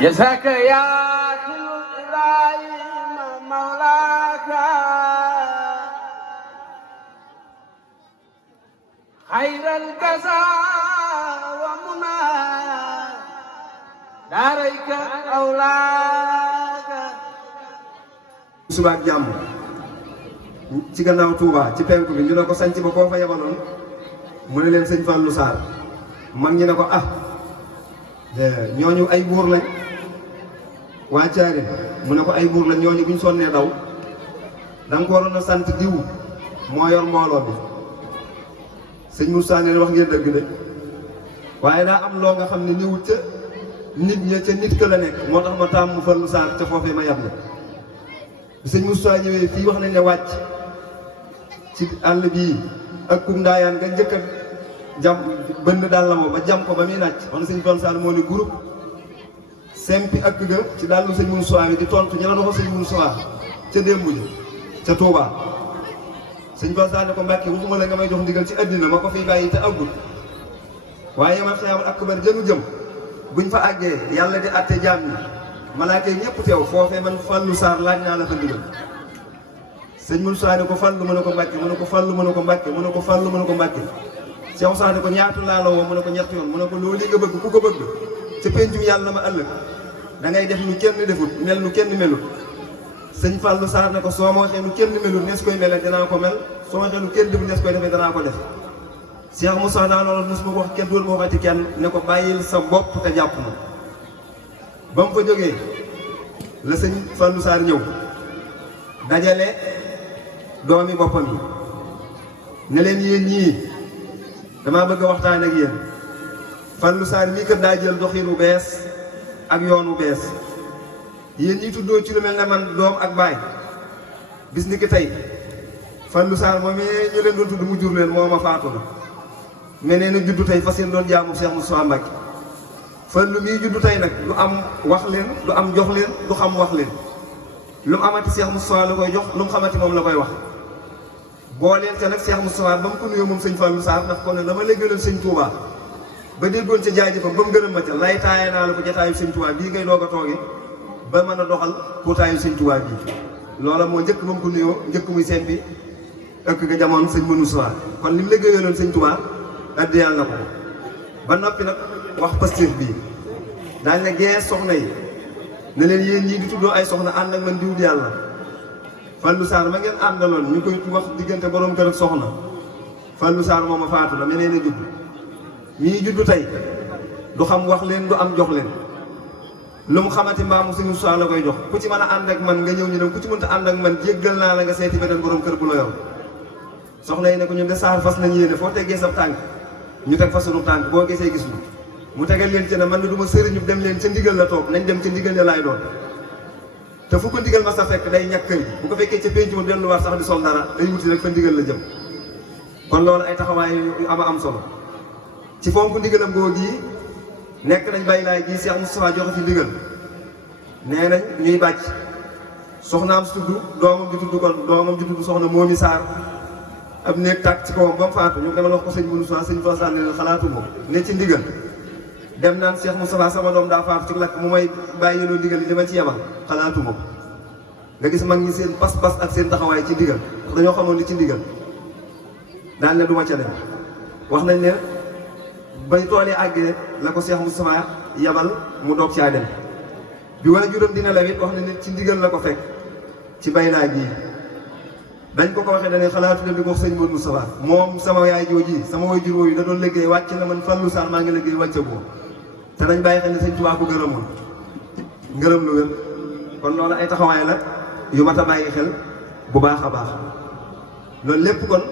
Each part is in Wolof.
جزاك يا خل إبراهيم مولاك خير الجزاء ومنى داريك أولاك suba ak jàmm ci gannaaw Touba ci penku bi ñu ne ko sanc ba koo fa yabaloon mu ne leen sëñ Fallou Sarr mag ñi ne ko ñooñu ay buur lañ waa Thiaré mu ne ko ay buur lañ ñooñu buñ sonnee daw da nga ko waroon a sant diw moo yor mbooloo bi sëñ Moussa ne wax ngeen dëgg de waaye daa am loo nga xam ne ñëwut ca nit ña ca nit ka la nekk moo tax ma tàmm Fallou Sarr ca foofee ma yab la sëñ Moussa ñëwee fii wax nañ ne wàcc ci àll bii ak kum ndaayaan nga njëkk a jam bënn daal la moo ba jam ko ba muy nàcc wax na sëñ Fallou Sarr moo ne groupe sempi ak ga ci daalu sëñ Moussa bi di tontu ñu la doxal sëñ Moussa ca démb ji ca Touba sëñ Fallou Sarr ne ko Mbàkke waxuma la nga may jox ndigal ci àddina ma ko fiy bàyyi te àggul waaye ma xeewal ak bar jënu jëm buñ fa àggee yàlla di àtte jaam ñi malaaka yi ñëpp teew foofee man Fallou Sarr laaj naa la fa ndigal sëñ Moussa ne ko Fallou mu ne ko Mbàkke mu ne ko Fallou mu ne ko Mbàkke mu ne ko Fallou mu ne ko Mbàkke Cheikh Moussa ne ko ñaatu laa la woo mu ne ko ñett yoon mu ne ko loolu li nga bëgg ku ko bëgg ca pencum yàlla ma ëllëg da ngay def nu kenn defut mel nu kenn melut sëñ Fallou Sarr ne ko soo ma waxee nu kenn melut nees koy mele dinaa ko mel soo ma waxee nu kenn defut nees koy defee danaa ko def Cheikh Moussa daa loolu mos ma ko wax kenn doon ma waxati kenn ne ko bàyyil sa bopp te jàpp ma ba mu fa jógee la sëñ Fallou Sarr ñëw dajale doomi boppam yi ne leen yéen ñii damaa bëgg a waxtaan ak yéen Fallou Sarr mii kat daa jël doxin wu bees ak yoon wu bees yéen ñi tuddoo ci lu mel ne man doom ak baay bis ni ki tey Fallou Sarr moom ñu leen doon tudd mu jur leen moo ma faatu na mais nee na juddu tey fas yéen doon jaamu Cheikh Moussa Mbacke Fallou mii juddu tey nag lu am wax leen lu am jox leen lu xam wax leen lu mu amati Cheikh Moussa la koy jox lu mu xamati moom la koy wax boo leen te nag Cheikh Moussa ba mu ko nuyoo moom sëñ Fallou Sarr daf ko ne dama lay gënal sëñ Touba ba déggoon ca jaajëfam ba mu gërëm ma ca lay taaye naa la ko jataayu sëñ Touba bii ngay doog a tooge ba mën a doxal puutaayu sëñ Touba bii loola moo njëkk ba mu ko nuyoo njëkk muy seet bi ëkk nga jamoon sëñ Moussa kon li mu liggéeyaloon sëñ Touba addi yàlla na ko ba noppi nag wax Pastef bii daañu ne gees soxna yi ne leen yéen ñii di tuddoo ay soxna ànd ak man diwut yàlla Fallou Sarr ma ngeen àndaloon ñu koy wax diggante borom kër ak soxna Fallou Sarr moom a faatu la meneen a judd ñii juddu tey du xam wax leen du am jox leen lu mu xamati mbaamu suñu Moussa la koy jox ku ci mën a ànd ak man nga ñëw ñu dem ku ci mënta ànd ak man jéggal naa la nga seeti beneen borom kër bu la yor soxna yi ne ko ñun de Sarr fas nañ yéene foo teggee sa tànk ñu teg fa sunu tànk boo gisee gis lu mu tegal leen ci ne man du ma sëriñu dem leen ca ndigal la toog nañ dem ca ndigal ya laay doon te fu ko ndigal ma sa fekk day ñàkk kër bu ko fekkee ca penc ma delluwaat sax di sol dara day wuti rek fa ndigal la jëm kon loolu ay taxawaay yu am solo ci fonk ndigalam googu yi nekk nañ bàyyi laay gii Cheikh Moustapha joxe fi ndigal nee nañ ñuy bàcc soxnaam si tudd doomam ji tudd soxna Momi Sarr ab néeg tàkk ci kawam ba mu faatu ñu demal wax ko sëñ Moussa sëñ Moussa ne leen xalaatu ko ne ci ndigal dem naan Cheikh Moustapha sama doom daa faatu ci lakk mu may bàyyi yéenoo ndigal li ma ci yebal xalaatu ko nga gis mag ñi seen pas-pas ak seen taxawaay ci ndigal ndax dañoo xamoon li ci ndigal daan ne du ma ca dem wax nañ ne bay toolee àggee la ko Cheikh Moustapha yebal mu doog caa dem bi waajuram dina la it wax na ne ci ndigal la ko fekk ci bay laa gii dañ ko waxee dañuy xalaatu leen di ko wax sëñ Modou Moustapha moom sama yaay jooji sama waajur wooyu da doon liggéey wàcc na man Fallou Sarr maa ngi liggéey wàcce boo te nañ bàyyi xel ne sëñ Tuubaa ko gërëmoon ngërëm lu wér kon loolu ay taxawaay la yu mat a bàyyi xel bu baax a baax loolu lépp kon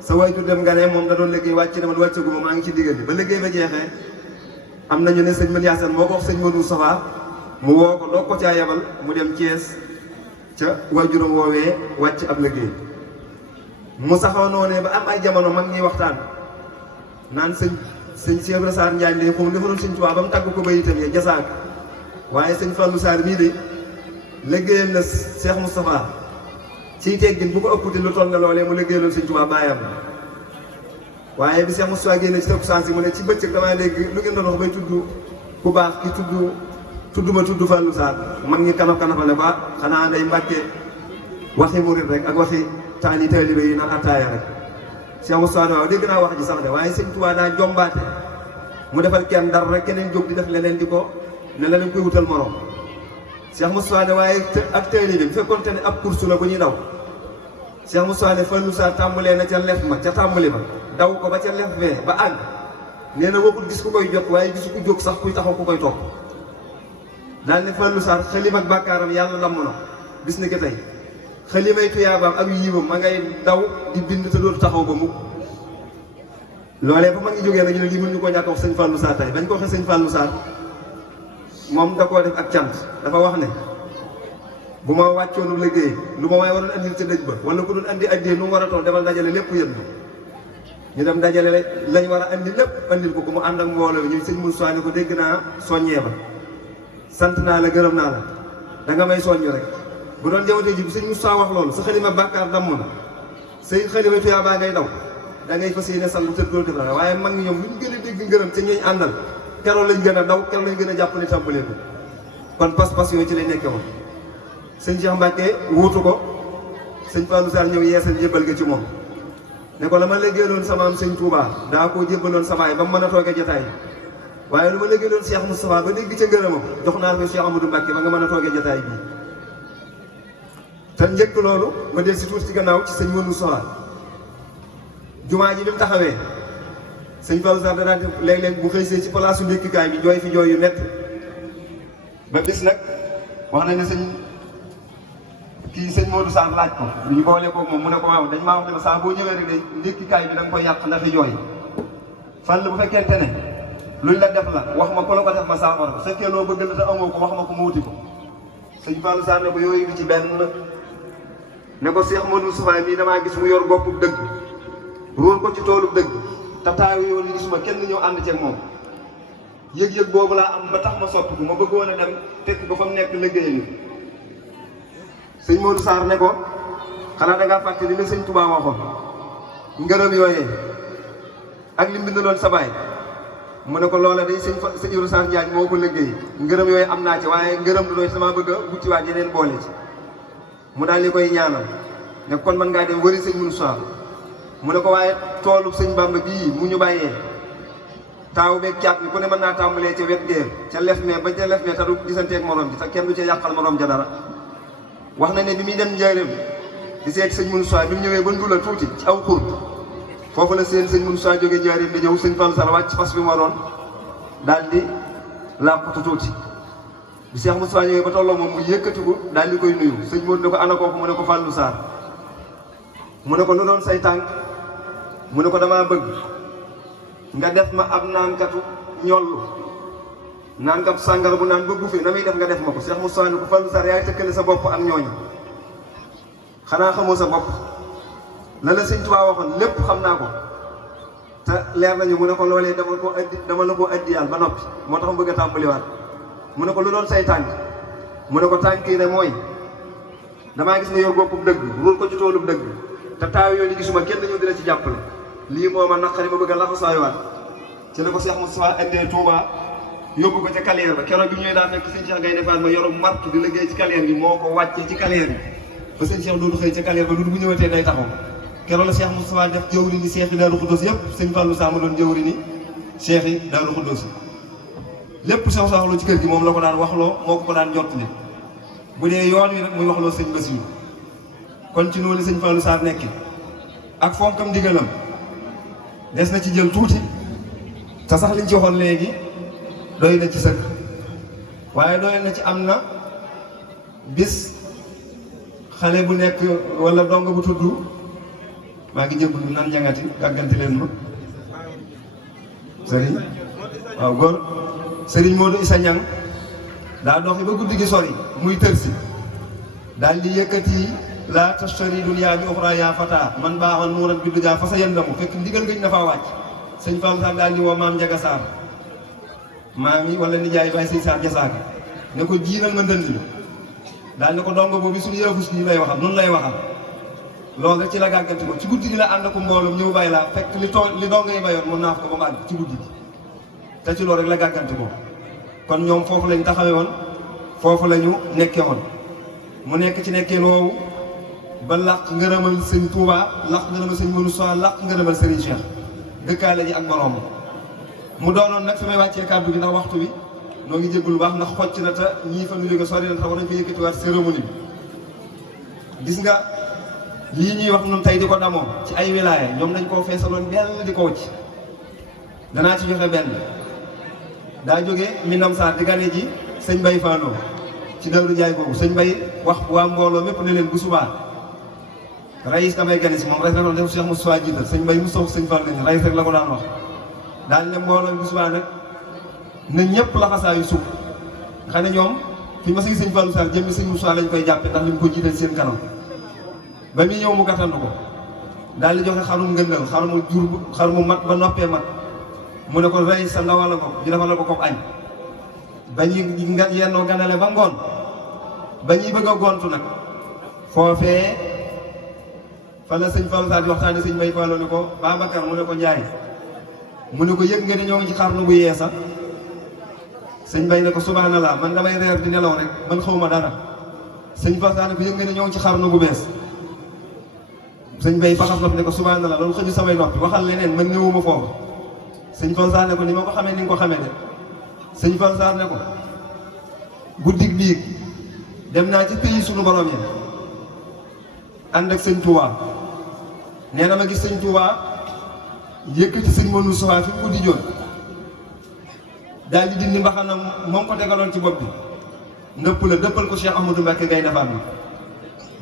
sa waajur dem nga ne moom da doon liggéey wàcc na man wàcce gu ma maa ngi ci diggante ba liggéey ba jeexee am nañu ne sëñ Mën Yaasan moo ko wax sëñ Modou Moustapha mu woo ko doog ko caa yebal mu dem Thiès ca waajuram woowee wàcc ab liggéey mu saxoo noonee ba am ay jamono mag ñuy waxtaan naan sëñ Cheikh Ibra Sarr Ndiaye de xaw ma defaroon sëñ Tuubaa ba mu tàgg ko ba itam ya jasaak waaye sëñ Fallou Sarr mii de liggéeyam na Cheikh Moustapha ciy teggin bu ko ëppute lu toll na loolee mu liggéeyaloon sëñ Tuubaa baayam waaye bi Cheikh Moustapha génne ci takkusaan si mu ne ci bëccëg damaa dégg lu ngeen doon wax bay tudd ku baax ki tudd tudduma tudd Fallou Sarr mag ñi kanaf kanafale ba xanaa day Mbàkke waxi murit rek ak waxi taalibe yi naan attaaya rek Cheikh Moustapha waaw dégg naa wax ji sax de waaye sëñ Tuubaa daa jombaate mu defal kenn dara rek keneen jóg di def leneen di ko ne la leen koy wutal morom Cheikh Moustapha ne waaye ak taalibe bi fekkoon te ne ab course la bu ñuy daw Cheikh Moustapha ne Fallou Sarr tàmbalee na ca lef ma ca tàmbali ba daw ko ba ca lef bee ba àgg nee na waxul gis ku koy jot waaye gisu ku jóg sax kuy taxaw ku koy topp daal ne Fallou Sarr xëlim ak bàkkaaram yàlla lamm na bis ni ki tey xëlimay tuyaabaam ak yiibam ma ngay daw di bind te dootu taxaw ba mukk loolee ba ma ngi jógee nag ñu ne lii mën ñu koo ñàkk wax sëñ Fallou Sarr tey bañ ko waxee sëñ Fallou Sarr moom da koo def ak cant dafa wax ne bu ma wàccoonu liggéey lu ma waaye waroon andil ca dëj ba wala ku doon andi addee nu mu war a toog demal dajale lépp yëpp ñu dem dajale lañ war a andi lépp andil ko mu ànd ak mbooloo ñu sëñ Moussa ni ko dégg naa soññee ba sant naa la gërëm naa la da nga may soññ rek bu doon jamono ji bu sëñ Moussa wax loolu sa xalima bàkkaar damm na say xalima tuyaa baa ngay daw da ngay fas yéene sangu tëdd loolu def la waaye mag ñi ñoom lu ñu gën a dégg ngërëm ca ñeeñ àndal keroog lañ gën a daw keroog lañ gën a jàpp ne tàmbalee ko kon pas-pas yooyu ci lay nekke woon sëñ Cheikh Mbacke wuutu ko sëñ Fallou Sarr ñëw yeesal jébbal ga ci moom ne ko la ma liggéeyaloon sama am sëñ Touba daa koo jébbaloon samaay ba mu mën a toogee jotaay waaye lu ma liggéeyaloon Cheikh Moustapha ba dégg ca ngërëmam jox naa ko Cheikh Amadou Mbacke ba nga mën a toogee jotaay bii te njëkk loolu ma del si tuuti ci gannaaw ci sëñ Modou Soxla jumaa ji bi mu taxawee sëñ Fallou Sarr danaa def léeg-léeg bu xëy see ci palaasu ndékkikaay bi jooy fi jooy yu nett ba bis nag wax nañ ne sëñ Modou Sarr laaj ko ñu boole ko moom mu ne ko waaw dañ maa wax ne ma saa boo ñëwee rek de ndékkikaay bi da nga koy yàq ndax fi jooy fan bu fekkente ne luñ la def la wax ma ko la ko def ma saafara ko fekkee loo bëgg la te amoo ko wax ma ko mu wuti ko sëñ Fallou Sarr ne ko yooyu du ci benn ne ko Cheikh Modou Moustapha mii damaa gis mu yor boppub dëgg róor ko ci toolub dëgg te taayu yoon yi gisuma kenn ñëw ànd ceeg moom yëg-yëg boobu laa am ba tax ma soppi ko ma bëggoon a dem fekk ko fa mu nekk liggéey ni sëñ Modou Sarr ne ko xanaa da ngaa fàtte li la sëñ Touba waxoon ngërëm yooyee ak lim bindaloon sa baay mu ne ko loola day sëñ Ibra Sarr Njaañ moo ko liggéey ngërëm yooyu am naa ci waaye ngërëm du doy sama bëgg a wuttiwaat yeneen boole ci mu daal di koy ñaanal ne kon mën ngaa dem wëri sëñ Moussa mu ne ko waaye toolu sëñ Bamba bii mu ñu bàyyee taaw beeg caat bi ku ne mën naa tàmbalee ca wet géer ca lef me ba ca lef me te du gisanteeg morom ji te kenn du ca yàqal morom ja dara wax na ne bi muy dem njaareem di seet sëñ Moussa bi mu ñëwee ba ndula tuuti ci aw xur foofu la seen sëñ Moussa jógee njaareem di ñëw sëñ Fallou Sarr wàcc fas bi mu waroon daal di làqatu tuuti bi Cheikh Moussa ñëwee ba tolloo moom mu yëkkatiku daal di koy nuyu sëñ Modou ne ko ana kooku mu ne ko Fallou Sarr mu ne ko lu doon say tànk mu ne ko damaa bëgg nga def ma ab naankatu ñollu naankatu sàngara bu naan bëggu fi na muy def nga def ma ko Cheikh Moussa ne ko Fallou Sarr yaay tëkkale sa bopp ak ñooñu xanaa xamoo sa bopp la la sëñ Tuubaa waxoon lépp xam naa ko te leer nañu mu ne ko loolee dama la koo addi yàlla ba noppi moo tax mu bëgg a tàmbaliwaat mu ne ko lu doon say tànk mu ne ko tànk yi ne mooy damaa gis nga yor boppum dëgg ruur ko ci toolub dëgg te taaw yoon yi gisuma kenn ñëw dina ci jàppale lii moo ma naqari ma bëgg a laxasaayuwaat ci la ko Cheikh Moustapha indee Touba yóbbu ko ca carrière ba keroog bi ñëwee daa fekk sëñ Cheikh Gaynde Fatma yorum martu di liggéey ci carrière bi moo ko wàccee ci carrière bi ba sëñ Cheikh Doudou xëy ca carrière ba Doudou bu ñëwatee day taxaw keroog la Cheikh Moustapha def jëwri ni Cheikh yi Daaru Xuddoos yëpp sëñ Fallou Sarr ma doon jëwri ni Cheikh yi Daaru Xuddoos lépp sax soxla ci kër gi moom la ko daan waxloo moo ko daan jottali bu dee yoon wi nag muy waxloo sëñ Bassirou kon ci noonu sëñ Fallou Sarr nekk ak fonkam ndigalam des na ci jël tuuti te sax liñ ci waxoon léegi doy na ci sëkk waaye doy na ci am na bis xale bu nekk wala dong bu tudd maa ngi jëblu nan ñangati gàggante leen ma sëriñ waaw góor sëriñ Modou Issa Niang daa doxi ba guddi gi sori muy tërsi daal di yëkkati laa tashtari dunya bi uxra yaa fata man baaxoon muuran bi du jaa fa sa yendamu fekk ndigal gëj na faa wàcc sëñ Fallou Sarr daal di woo maam Njaga Sarr maam yi wala nijaay Baye Sëñ Sarr jasaaka ne ko jiinal ma ndënd bi daal ne ko dongo boobu suñu yëfus nii lay waxal noonu lay waxal loolu rek ci la gàggante ko ci guddi gi la ànd ko mbooloom ñëw bàyyi laa fekk li dongo yi bayoon mu naaf ko ba mu àgg ci guddi gi te ci loolu rek la gàggante ko kon ñoom foofu lañ taxawee woon foofu la ñu nekkee woon mu nekk ci nekkee woowu ba laq ngërëmal sëñ Touba laq ngërëmal sëñ Moussa laq ngërëmal Serigne Cheikh dëkkaale ji ak borom mu doonoon nag fi may wàccee kàddu gi ndax waxtu bi noo ngi jégalu lu baax ndax xocc na te ñii fa nu jóge sori na te war nañ ko yëkkatiwaat cérémonie bi gis nga lii ñuy wax ñun tey di ko damoo ci ay wilaaya ñoom dañ koo feesaloon benn di ko wëcc danaa ci joxe benn daa jóge Minam Sarr di gane ji sëñ Bay Fallou ci Dawru Njaay boobu sëñ Bay wax waa mbooloo mépp ne leen bu subaa rais damay gane si moom rais la doon def Cheikh Moussa jiital sëñ Bay mu sox sëñ Fall lañu rais rek la ko daan wax daal ne mbooloo bu subaa nag na ñëpp laxasaayu suuf xam ne ñoom fi ma si sëñ Fallou Sarr jëmmi sëñ Moussa lañ koy jàppe ndax li mu ko jiital seen kanam ba muy ñëw mu gàttandu ko daal di joxe xarum ngëndal xar mu mat ba noppee mat mu ne ko rey sa ndawal la ko ñu defal la ko comme añ ba ñuy yennoo ganale ba ngoon ba ñuy bëgg a gontu nag foofee fa la sëñ Fallou Sarr di waxtaane sëñ Bay Fallou ni ko Babacar mu ne ko Njaay mu ne ko yëg nga ne ñoo ngi ci xarnu bu yeesa sëñ Bay ne ko subhanallah man damay reer di nelaw rek man xawma dara sëñ Fallou Sarr ne ko yëg nga ne ñoo ngi ci xarnu bu bees sëñ Bay faxas noppi ne ko subhanallah loolu xëju samay noppi waxal leneen man ñëwuma foofu sëñ Fallou Sarr ne ko ni ma ko xamee ni nga ko xamee de sëñ Fallou Sarr ne ko guddig biig dem naa ci pays sunu borom yi ànd ak sëñ Touba nee na ma gis sëñ Touba yëkkati sëñ Manoune Sowa fi mu guddi joon daal di dindi mbaxanam moom ko tegaloon ci bopp bi ndëpp la dëppal ko Cheikh Ahmadou Mbacké Gaïndé Fatma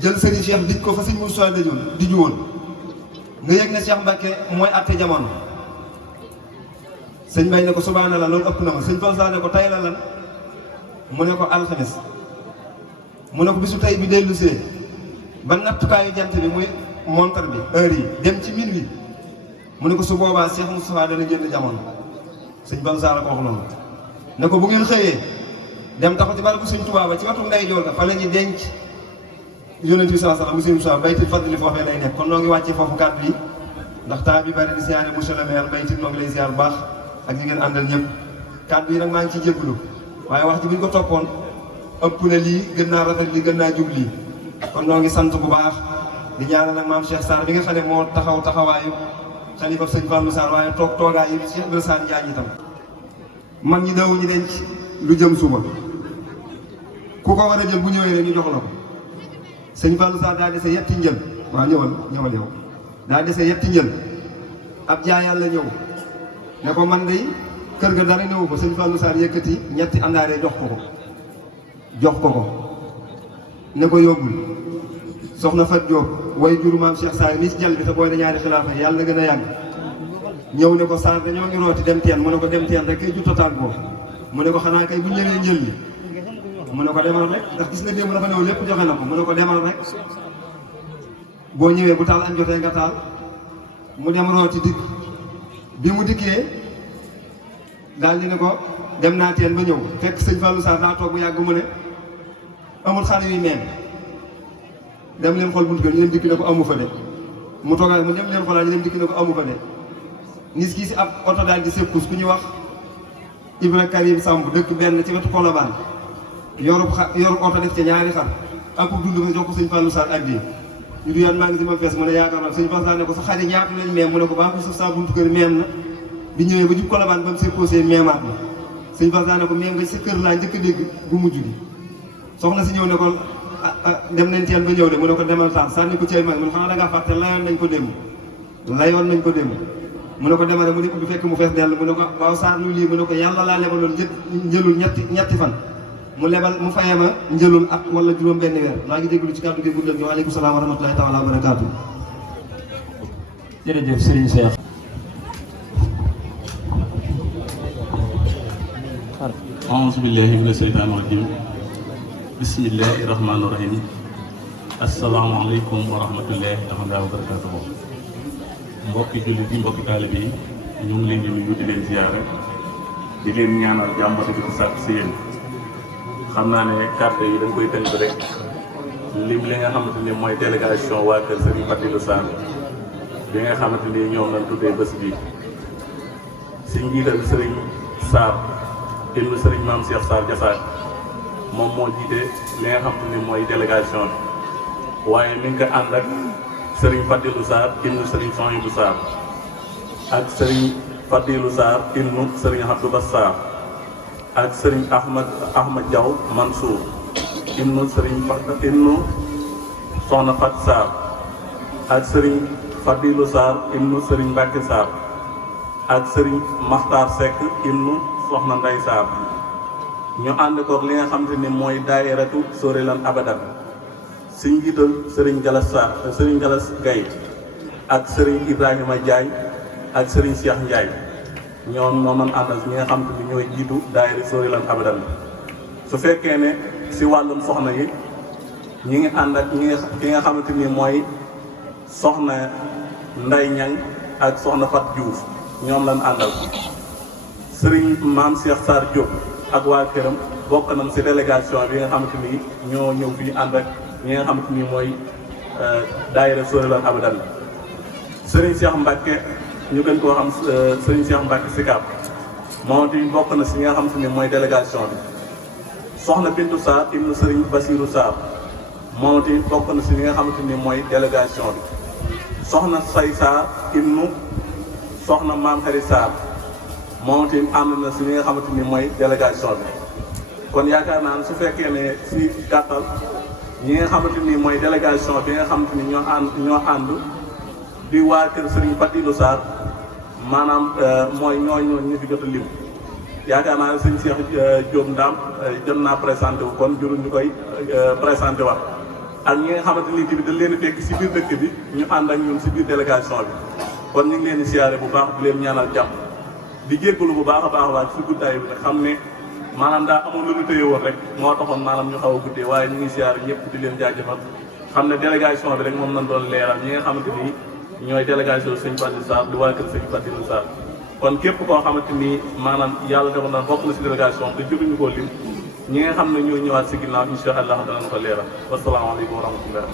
jël sëriñ Cheikh dij ko fa sëñ Moussa diju woon nga yëg ne Cheikh Mbacké mooy àtte jamono sëñ Bay ne ko subhanallah loolu ëpp na ma sëñ Fallou Sarr ne ko tay la lan mu ne ko alxames mu ne ko bisu tay bi dellusee ba nattukaayu jant bi muy montar bi heure yi dem ci minuit mu ne ko su boobaa Cheikh Moustapha dana génn jamono sëñ Fallou Sarr ko wax noonu ne ko bu ngeen xëyee dem taxaw ci barabu sëñ Tuubaa ba ci watu ndeyjoor ga fa la ñuy denc yonent bi sallallahu alayhi wasallam monsieur Moussa baytil fadli foofee lay nekk kon noo ngi wàccee foofu kàddu yi ndax temps bi bari di siyaare monsieur le maire baytil noo ngi lay siyaar bu baax ak ñi ngeen àndal ñëpp kàddu yi nag maa ngi ciy jégalu waaye wax ji bu ñu ko toppoon ëpp na lii gën naa rafet lii gën naa jub lii kon noo ngi sant bu baax di ñaanal nag maam Cheikh Sarr bi nga xam ne moo taxaw taxawaayu xalifa sëñ Fallou Sarr waaye toog toogaay yi Cheikh Ibrahima Sarr Njaañ itam mag ñi dawuñu denc lu jëm suba ku ko war a jël bu ñëwee rek ñu jox la ko sëñ Fallou Sarr daa dese yetti njël waaw ñëwal yow daa dese yetti njël ab jaay yàlla ñëw ne ko man de kër ga dara néew ko sëñ Fallou Sarr yëkkati ñetti àndaare jox ko ne ko yóbbul soxna Fat Diop way juru maam Cheikh Sarr mi ci jal bi te booy na ñaari xilaafa yàlla na gën a yàgg ñëw ne ko Sarr dañoo ngi rooti dem teen mu ne ko dem teen rek kay ju totaal boobu mu ne ko xanaa kay bu ñëwee njël li mu ne ko demal rek ndax gis nga démb dafa ñëw lépp joxe na ko mu ne ko demal rek boo ñëwee bu taal añ jotee nga taal mu dem rooti dikk bi mu dikkee daal di ne ko dem naa teen ba ñëw fekk sëñ Fallou Sarr daa toog bu yàgg mu ne amul xale yu meen dem leen xool buntu kër ñu dem dikk ne ko amu fa de mu toogaat mu dem leen xoolaa ñu dem dikk ne ko amu fa de nis kii si ab oto daal di sekkus ku ñu wax Ibra Karim Samb dëkk benn ci wetu Colobane yorub oto def ca ñaari xar ak dund fa jox ko sëñ Fallou Sarr addi ñu du yoon maa ngi si ma fees mu ne yaakaar naa sëñ Fallou Sarr ne ko sa xar yi ñaata lañ meem mu ne ko baa ko suuf saa buntu kër meem na bi ñëwee ba jub Colobane ba mu sekkoosee meemaat na sëñ Fallou Sarr ne ko meem nga sa kër laa njëkk a dégg bu mujj gi soxna si ñëw ne ko dem nañ teen ba ñëw de mu ne ko demal taal sànni ko ci ay mag mu ne xanaa da ngaa fàtte layoon nañ ko démb mu ne ko demale mu ne ubbi fekk mu fees dell mu ne ko waaw Sarr lu lii mu ne ko yàlla laa lebaloon njëlul ñetti fan mu lebal mu fayee ma njëlul ak wala juróom benn weer maa ngi déglu ci kàddu gi guddal gi waaleykum salaam wa rahmatullahi taala wa barakaatu. jërëjëf Serigne Cheikh. auzu billahi mina sheytaani rajim bismillahi rahmaani rahim asalaamaaleykum wa rahmatullahi taala wa barakaatu. mbokki jullit yi mbokki taalibe yi ñu ngi leen di nuyu di leen ziyaare di leen ñaanal jàmm di ko sàkk si yéen. xam naa ne carte yi dañ koy tënk rek lim li nga xamante ni mooy délégation waa kër Serigne Fallou Sarr bi nga xamante ni ñoom lañ tuddee bés bi si njiital Serigne Sarr ibnu sëriñ Maam Cheikh Sarr Jasaar moom moo jiite li nga xam te ni mooy délégation bi waaye mi ngi ko ànd ak sëriñ Fadilou Sarr ibnu sëriñ Sohibou Sarr ak sëriñ Fadilou Sarr ibnu sëriñ Abdou Bass Sarr ak sëriñ Ahmad Diaw Mansour ibnu sëriñ ibnu Soxna Fat Sarr ak sëriñ Fadilou Sarr ibnu sëriñ Mbacke Sarr ak sëriñ Makhtar Seck ibnu Soxna Ndey Sarr ñu ànd ko li nga xam te ni mooy daayiratu Sóorelan Abadan si njiital sëriñ Galas Sarr sëriñ Galas Gaye ak sëriñ Ibrahima Diagne ak sëriñ Cheikh Ndiaye ñoom moo mën àndal ñi nga xam te ni ñooy jiitu daayira Sóorelan Abadan su fekkee ne si wàllum soxna yi ñi ngi ànd ak ki nga xamante ni mooy soxna Nday Ñang ak soxna Fat Diouf ñoom lañ àndal sëriñ Maam Cheikh Sarr Diop ak waa këram bokk nañ si délégation bi nga xamante ni ñoo ñëw fii ànd ak ñi nga xamante ni mooy daayira Sóorelan Abadan sëriñ Cheikh Mbacke ñu gën koo xam sëriñ Cheikh Mbacke Sikap moom tamit bokk na si ñi nga xamante ni mooy délégation bi soxna Bintou Sarr ibnu sëriñ Basirou Sarr moom tamit bokk na si ñi nga xamante ni mooy délégation bi soxna Say Sarr ibnu soxna Maam Xari Sarr moom tamit ànd na si ñi nga xamante ni mooy délégation bi kon yaakaar naa ne su fekkee ne si gàttal ñi nga xamante ni mooy délégation bi nga xamante ni ñoo ànd di waa kër Serigne Fadilou Sarr maanaam mooy ñooñu ñu fi jot a lim yaakaar naa ne sëñ Cheikh Diop Ndam jot naa présenté wu kon jurul ñu koy présenté wax ak ñi nga xamante ni tamit dañ leen di fekk si biir dëkk bi ñu ànd ak ñun si biir délégation bi kon ñu ngi leen di siyaare bu baax di leen ñaanal jàmm di jéggalu bu baax a baax waa si guddaay bi xam ne maanaam daa amoon lu ñu téye woon rek moo taxoon maanaam ñu xaw a guddee waaye ñu ngi siyaare ñëpp di leen jaajëfal xam ne délégation bi rek moom lañ doon leeral ñi nga xamante ni ñooy délégation sëñ Fadilou Sarr di waa kër sëñ Fadilou Sarr kon képp koo xamante ni maanaam yàlla defoon na bokk na si délégation te jotuñu koo lim ñi nga xam ne ñoo ñëwaat si ginnaaw incha allah danañ ko leeral wasalaamaaleykum wa rahmatullah